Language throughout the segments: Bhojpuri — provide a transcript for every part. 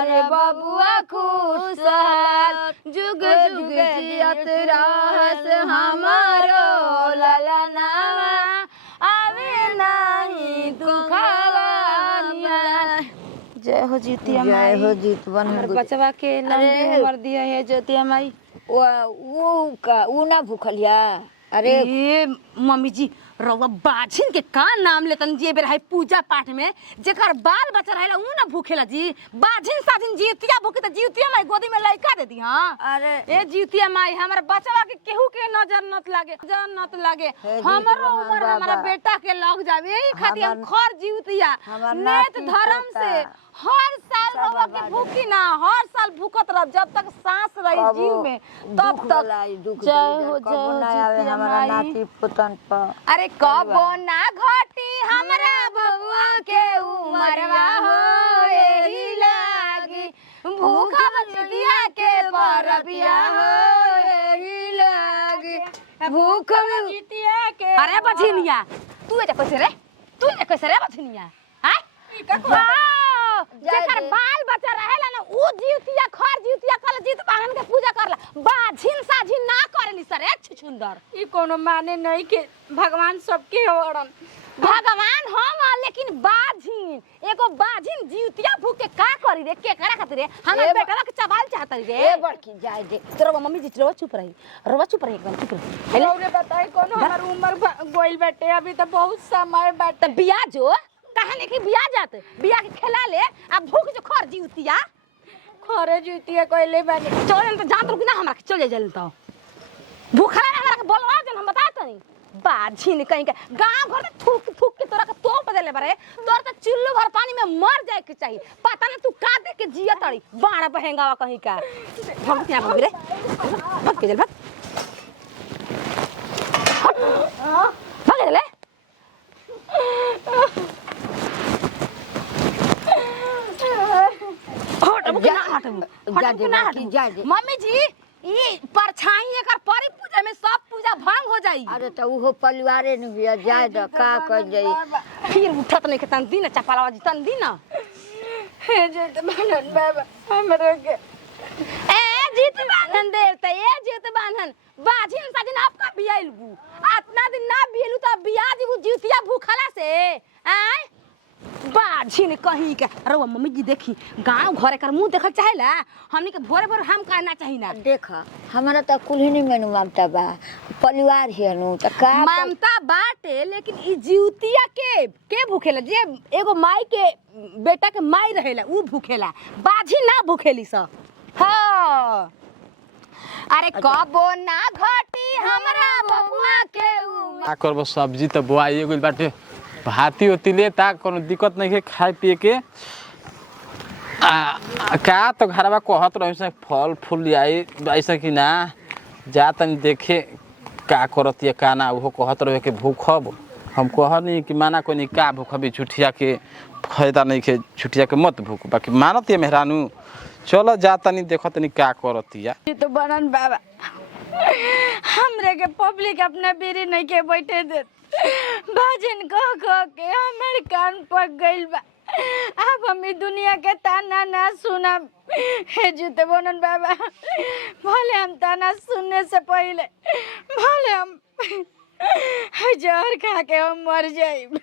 अरे बबुआ खुशहाल जुग जुग जियत रहस हमारो ललनावा आवे नहीं दुखवा। जय हो जीतिया माई, जय हो जीतवन। हमर बचवा के लंबी उम्र दिया है ज्योतिया माई। वो ना भूखलिया। अरे ये मम्मी जी रउआ बाझिन के का नाम लेतन जे बेर है पूजा पाठ में जेकर बाल बच्चा रहेला ऊ ना भूखेला जी। बाझिन साझिन जीतिया भूखे त जीतिया माई गोदी में लइका दे दी। हां अरे ए जीतिया माई हमर बचवा के केहू के नजर नत लागे हमरो उम्र हमारा बेटा के लग जावे एही खातिर हम खर जीतिया नेत धर्म से हर साल रउआ के भूखी ना, हर साल भूखत रह जब तक सांस रही जीव में तब तक। जय हो जीतिया माई। नाती पुतन पर अरे कबो ना घटी हमरा बबुआ के उमरवा हो एही लागी भूखा बचिया के परबिया हो एही लागी भूख बचिया के। अरे बछिनिया तू एजा कैसे रे, तू एजा कैसे रे बछिनिया? हां जेकर बाल बच्चा रहेला ना ऊ जीतिया खर जीतिया कल जीत बाहन के पूजा करला। बाझिन साझिन ना करेली सर ए छुछुंदर। ई कोनो माने नहीं के भगवान सबके होरन। भगवान हम लेकिन बाझिन एगो बाझिन जीतिया भूख के का करी रे के करा खातिर रे हमर बेटवा के चबाल चाहत रे। ए बड़की जाय दे तोरा मम्मी जी रवा चुप रही, रवा चुप रही एकदम चुप रही। हेलो रे बताई कोनो हमर उम्र गोइल बाटे अभी तो बहुत समय बाटे। त बिया जो कहां लेके बिया जात बिया के खिला ले आ भूख जो खर जीतिया खरे जीतिया कोइले बानी चल त जान तो ना हमरा के चल जाइल त भूखा हमरा के बोलवा जन हम बता तनी बाझिन कहीं के गांव घर में थूक थूक के तोरा के तोप देले बारे तोर त चुल्लू भर पानी में मर जाए के चाहिए। पता ना तू का दे के जिया तड़ी बाड़ा बहेंगावा कहीं का हम क्या भाग रे भाग के चल भाग भाग ले मम्मी जी ई परछाई एकर परी पूजा में सब पूजा भंग हो जाई। अरे तो वो परिवारे न बिया जाय द का कर जाई फिर उठत नहीं के तन दिन चपलावा जी तन दिन हे जीत बांधन बाबा हमरे के ए जीत बांधन देवता ए जीत बांधन बाझिन साजिन आपका बियाइल बू इतना दिन ना बियलू त बिया जी जीतिया भूखला से आय बाझिन कहीं के। रउआ मम्मी जी देखी गांव घर कर मुंह देखल चाहेला हमनी के भोरे भोर हम कहना चाही ना। देखा हमारा तो कुल नहीं मेनू ममता बा परिवार है नु त का ममता बाटे लेकिन ई जीतिया के भूखेला जे एगो माई के बेटा के माई रहेला ऊ भूखेला बाझी ना भूखेली स। हां अरे कबो ना घटी हमरा बबुआ के का करबो सब्जी तो बोआइए गइल बाटे भाती होती ले ता कोनो दिक्कत नहीं है खाए पिए के का तो घरवा कहत रही से फल फूल आई ऐसा कि ना जा तनी देखे का करत ये का ना वो कहत रहे के भूखब हम कहनी कि माना कोनी का भूखबी छुटिया के फायदा नहीं के छुटिया के मत भूख बाकी मानत ये मेहरानू चलो जा तनी देखो तनी का करतिया। ये तो बनन बाबा हमरे के पब्लिक अपना बेरी नहीं के बैठे दे बाजन कह के हमर कान पक गइल बा। अब हम दुनिया के ताना ना सुनब। हे जीते बनन बाबा भले हम ताना सुनने से पहले भले हम जहर खा के हम मर जाइब।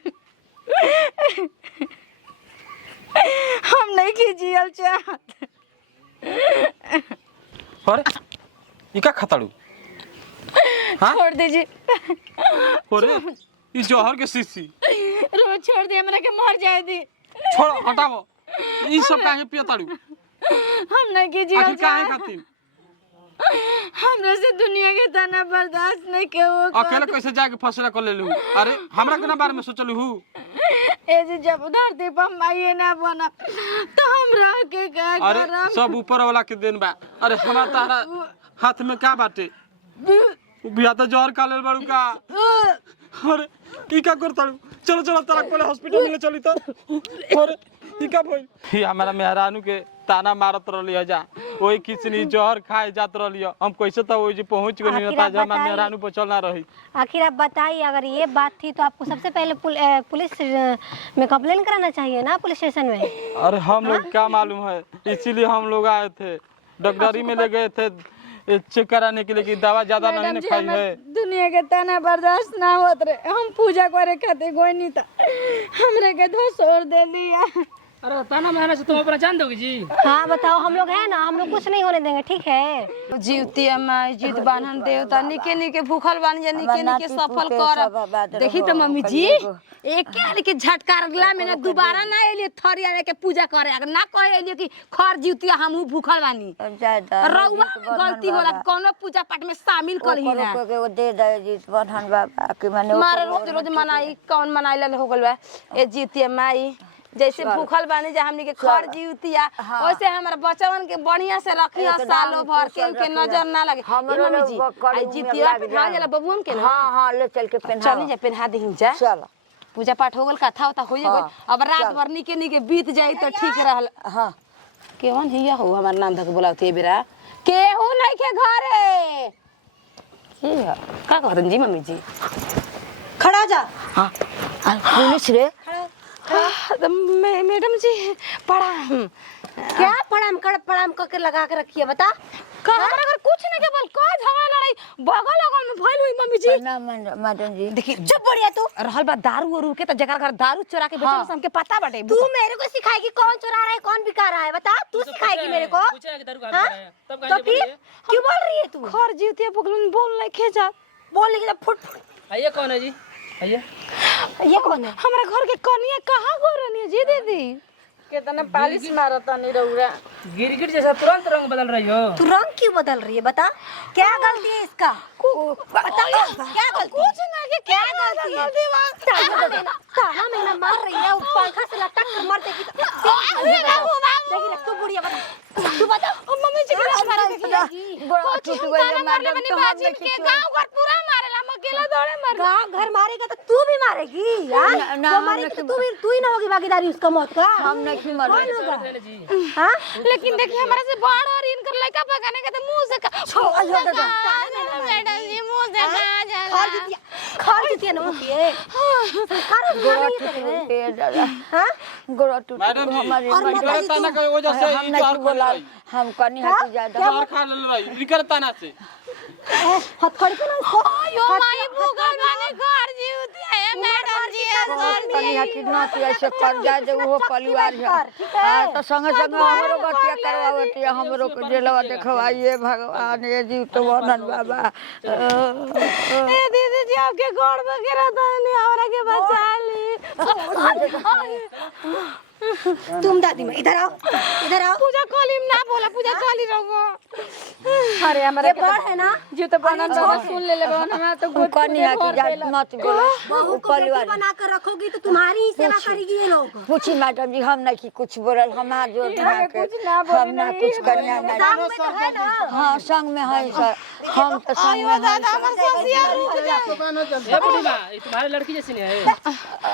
हम नहीं की जियल चाहत। अरे ई का खताड़ू हां छोड़ दीजिए। अरे ई जहर के शीशी रोज छोड़ दे हमरा के मर जाए दी। छोड़ हटाओ ई सब काहे पियताड़ू हम नहीं की जियल आखिर काहे खातिर हमरा से दुनिया के ताना बर्दाश्त नहीं के वो अकेले कैसे जाके फैसला कर लेलू। अरे हमरा के ना बारे में सोचलू हूं ए जे जब धरती पर माये ना बना तो हम रह के का अरे करब। सब ऊपर वाला के देन बा। अरे हमारा तारा हाथ में का बाटे बिया तो जहर का लेल बाड़ू का। अरे ई का करताड़ू चलो चलो तारा पहले हॉस्पिटल में ले चली तो। अरे ई का भइल ई हमारा मेहरानू के ताना मारत रहली जा वही किसनी जहर खाए जात रहली हम कैसे तो वही पहुंच गई ताजा मेहरानू पर चलना रही। आखिर आप बताइए, अगर ये बात थी तो आपको सबसे पहले पुलिस में कंप्लेन कराना चाहिए ना, पुलिस स्टेशन में। अरे हम लोग क्या मालूम है, इसीलिए हम लोग आए थे, डॉक्टरी में ले गए थे चेक कराने के लिए कि दवा ज्यादा नहीं खाई है। दुनिया के ताना बर्दाश्त ना होत रे, हम पूजा करे खातिर कोई नहीं था, हमरे के छोड़ दे दिया। अरे ताना मारने से तुम अपना जान दोगे जी। हाँ बताओ, हम लोग हैं ना, हम लोग कुछ नहीं होने देंगे, ठीक है। जीवती माई जीत बांधन देवता निके निके भूखल बानी जा निके निके सफल कर। देखी तो मम्मी जी एक के झटका लगला में ना दोबारा ना एलिए थरी आवे के पूजा करे, अगर ना कहे एलिए कि खर जीवती हमहू भूखल बानी रउआ गलती होला, कोनो पूजा पाठ में शामिल करही ना। को दे दे जीत बंधन बाबा कि माने मारे रोज रोज मनाई कौन मनाइला हो गल बा ए जीती माई, जैसे भूखल बानी जा हमनी के खर जीवतिया वैसे हमारा बचवन के बढ़िया से रखिया सालों भर के उनके नजर ना लगे। मम्मी जी आई जीतिया पहना जाला बबुन के ना। हां ले चल के पहना, चल जा पहना देहिं जा। चल पूजा पाठ हो गल, कथा होता हो जाई, अब रात भर निके निके बीत जाई तो ठीक रहल। हां केवन हिया हो हमार नाम धक बुलावती बेरा केहू नहीं के घरे की है का कहतन जी मम्मी जी। खड़ा जा। हां पुलिस रे मैडम जी प्रणाम। क्या प्रणाम कर, प्रणाम करके लगा के रखिए, बता अगर कुछ नहीं के बोल का झगड़ा लड़ाई बगल लगल में भइल हुई मम्मी जी। ना मैडम जी देखी चुप बढ़िया तू रहल बा दारू और के त जकर घर दारू चोरा के बेचल हमके पता बाटे। तू मेरे को सिखाएगी कौन चुरा रहा है कौन बिका रहा है, बता तू सिखाएगी मेरे को। तो फिर क्यों बोल रही है तू? खर जीवती पुगलन बोल नहीं खेजा बोल लेगी तो फुट फुट। आइए कौन है जी, आइए। ये कौन है? हमरा घर के कनिया कहां गोरनी है जी दीदी? कितना पालिश मारता नहीं रउरा, गिरगिट जैसा तुरंत रंग बदल रही हो। तू रंग क्यों बदल रही है, बता क्या गलती है इसका? बता क्या गलती? कुछ नहीं कि क्या गलती है? ताना मैंने मार रही है, पंखा से लटक कर मार देगी। देखी तू बुढ़िया, बता तू बता। मम्मी जी के मारे देखी बड़ा टूट गई मैडम तो हमने के गांव घर पूरा मारेला, हम अकेला दौड़े मर। गांव घर मारेगा तो तू भी मारेगी यार। ना, वो मारेगी तो तू ही ना होगी भागीदारी उसका मौत का। हम नहीं मर कौन होगा? हाँ लेकिन देखिए हमारे से बड़ और इनकर लड़का पकाने का तो मुंह से मैडम जी मुंह से कहा जा खार जीतिया ना होती हाँ गोड़ा टूट मैडम जी हमारी निकर ताना के वजह से हम ई नहीं जहर बोला, हम कनी हटी ज्यादा जहर खा ले रही निकर ताना से। हथकड़ी को ना उसको यो माई भूगल बाने घर जीवती है मैडम जी कनी हटी ना तो ऐसे कर जा दे वो परिवार है। हां तो संगे संगे हमरो बतिया करवावती है, हमरो को जेलवा देखवाइए भगवान ये जीव तो बंधन बाबा। ए दीदी जी आपके गोड़ वगैरह तो नहीं हमरा के बचा ली। तुम दादी माँ इधर आओ, इधर आओ। पूजा कॉली ना बोला पूजा कॉली रहो। अरे हमारे बड़ है ना जी तो बनन बाबा सुन ले लेबन, हमरा तो कनी हटी जा मत बोलो बहू को बेटी बना कर रखोगी तो तुम्हारी ही सेवा करेगी ये लोग। पूछी मैडम जी हम नहीं कुछ बोलल, हमार जो दिमाग के कुछ ना बोले हम ना कुछ कन्या नहीं। संग में तो है ना। हाँ संग में है सर, हम तो संग में हैं ये बुढ़ी माँ, ये तुम्हारी लड़की जैसी नहीं है।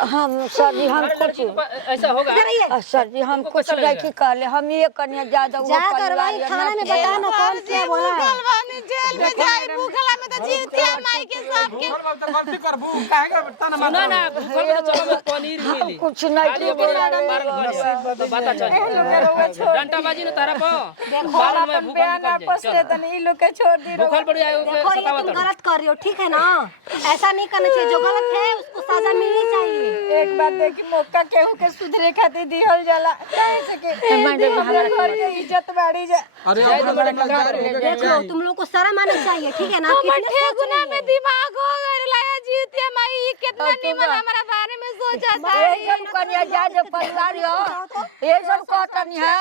हम सर जी हम कुछ ऐसा होगा सर जी हम कुछ नहीं कहले, हम ये कन्या ज्यादा वो जा करवाई थाना में बता ना कौन क्या बोला है। गलवानी जेल में जाई भूखला में तो जीवती है माई के सब के तो गलती करबू काहेगा ताना मार। सुना ना, भूखल में चलो में पनीर मिली। कुछ नहीं तो बात चल डंटा बाजी न तारा को बाल में भूखल बयान निकल आपस जाए। ले तनी ई लोग के छोड़ दी। भूखल पड़ जाए देखो ये तुम गलत कर रही हो, ठीक है ना? ऐसा नहीं करना चाहिए, जो गलत है उसको सजा मिलनी चाहिए। एक बात देखी मौका केहू के सुधरे खातिर दिहल जाला, काहे से के घर के इज्जत बाड़ी जा। अरे देख लो तुम लोग को शर्म आना चाहिए, ठीक है ना? हमर कितने सोच ठेकुना रही में है। दिमाग हो गइल लाया जीवती है माई कितना निमन हमारा बारे में सोचा था। ये सब कन्या ज्यादा परिवार हो, ये सब कहता नहीं है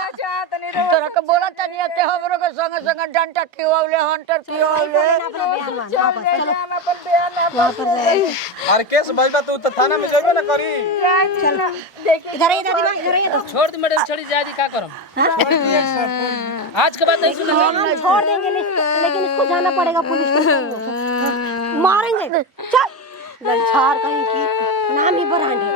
तोरा के बोला तनी है ते हमरो के संग संग डंटा खिवावले हंटर खिवावले। अपना बयान मान वापस चलो। हम अपन बयान वहाँ पर जाए। अरे केस भइबा तो थाना में जइबे ना करी। इधर ही दादी माँ, इधर ही तो। छोड़ दी मैडम, छोड़ी जाए का करम। आज के बाद नहीं सुना। हम छोड़ देंगे लेकिन इसको जाना पड़ेगा पुलिस स्टेशन। मारेंगे चल ललछार कहीं की नाम ही बरांडे।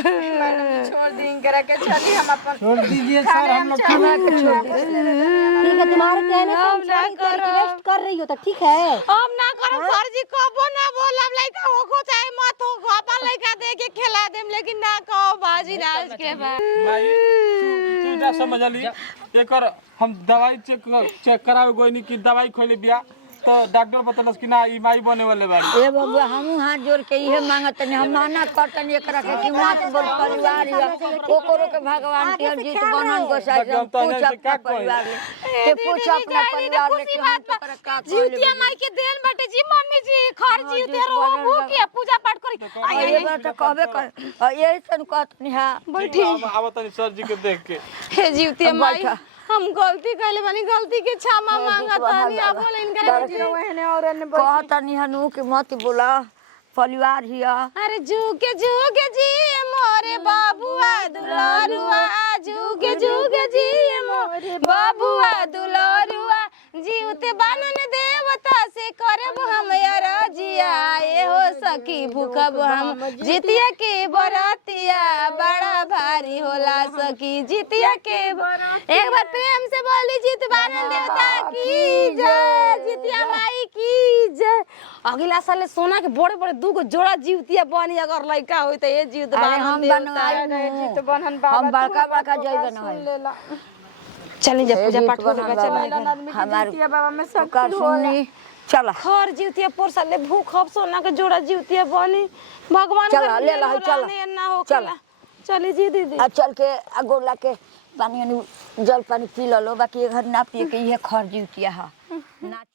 छोड़ दी करा के चली हम अपन छोड़ दीजिए सर, हम लोग खाना के छोड़ दीजिए। ठीक है, तुम्हारे कहने से हम सारी रिक्वेस्ट कर रही हो तो ठीक है। हम ना करब सर जी, कबो ना बोलब लइका होको चाहे मत होको, अपन लइका दे के खिला देम, लेकिन ना कहो बाजी राज के बा। माई तू ना समझली एकर हम दवाई चेक करावे गोइनी की दवाई खोले बिया तो डॉक्टर बतलस कि ना ई माई बने वाले बाड़ी। ए बबुआ हमहू हाथ जोड़ के इहे मांगतनी, हम माना करतनी एकरा के कि मत बोल परिवार या ओकरो के भगवान के जीत बनन गोसाई से पूछ अपना परिवार के पूछ अपना परिवार के हम तोरा का जीवतिया माई के देन बाटे जी, मम्मी जी खर जीवते रहो भूख पूजा पाठ करी। ये बात कहबे कर यही सन कहतनी। हां बैठी आवतनी सर जी के देख के। हे जीवतिया माई हम गलती कैले बानी, गलती के क्षमा मांगतानी, आप बोले इनका रहने और कहतनी हनु कि मत बोला परिवार हिया। अरे जुगे जुगे जी मोरे बाबुआ दुलारुआ, जुगे जुगे जी मोरे बाबुआ दुलारुआ, जीवते बनन देवता से करब हम अरजिया, ए हो सखी भूखब हम जितिया के बरतिया, बड़ा भारी होला सखी जितिया के एक बार प्रेम से बोली जीत बनन देवता की जय, जितिया माई की जय। अगला साल सोना के बड़े बड़े दूगो जोड़ा जीवतिया बनी, अगर लड़का होई त ए जीवत बनन हम बनवाई जीत बनन बाबा हम बड़का बड़का जय बनवाई। चली जा पूजा पाठ करे चल। हमार बाबा में सब कर सुनी चला खर जीवतिया पोर साले भूख अब सोना के जोड़ा जीवतिया बनी, भगवान चला, ले ला, चला, ना हो चला। चली जी दीदी। आ चल के गोला के पानी जल पानी पी लो, बाकी घर ना पिए के ये खर जीवतिया है ना।